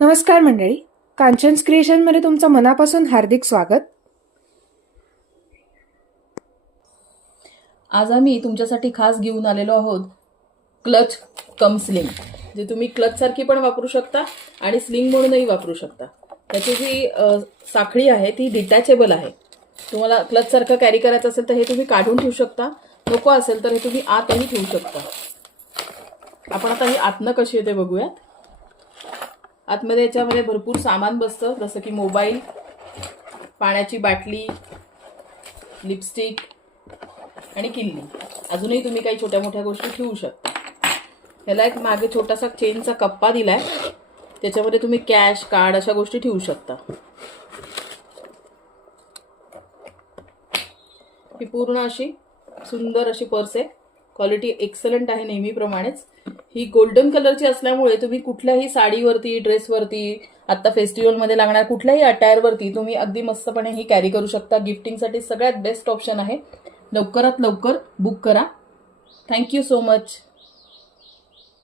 नमस्कार मंडळी, कांचन्स क्रिएशनमध्ये तुमचं मनापासून हार्दिक स्वागत. आज आम्ही तुमच्यासाठी खास घेऊन आलेलो आहोत क्लच कम स्लिंग, जे तुम्ही क्लच सारखी पण वापरू शकता आणि स्लिंग म्हणूनही वापरू शकता. त्याची जी साखळी आहे ती डिटॅचेबल आहे. तुम्हाला क्लच सारखं कॅरी करायचं असेल तर हे तुम्ही काढून ठेवू शकता, नको असेल तर हे तुम्ही आतही ठेवू शकता. आपण आता ही आतनं कशी येते बघूयात. आतमध्ये याच्यामध्ये भरपूर सामान बसतं, जसं की मोबाईल, पाण्याची बाटली, लिपस्टिक आणि किल्ली. अजूनही तुम्ही काही छोट्या मोठ्या गोष्टी ठेवू शकता. ह्याला एक मागे छोटासा चेनचा कप्पा दिलाय, त्याच्यामध्ये तुम्ही कॅश, कार्ड अशा गोष्टी ठेवू शकता. ही पूर्ण अशी सुंदर अशी पर्स आहे. क्वालिटी एक्सलंट आहे नेहमीप्रमाणेच. ही गोल्डन कलरची असल्यामुळे तुम्ही कुठल्याही साडीवरती, ड्रेसवरती, आता फेस्टिवलमध्ये लागणार कुठल्याही अटायरवरती तुम्ही अगदी मस्तपणे ही कॅरी करू शकता. गिफ्टिंगसाठी सगळ्यात बेस्ट ऑप्शन आहे. लवकरात लवकर बुक करा. Thank you so much.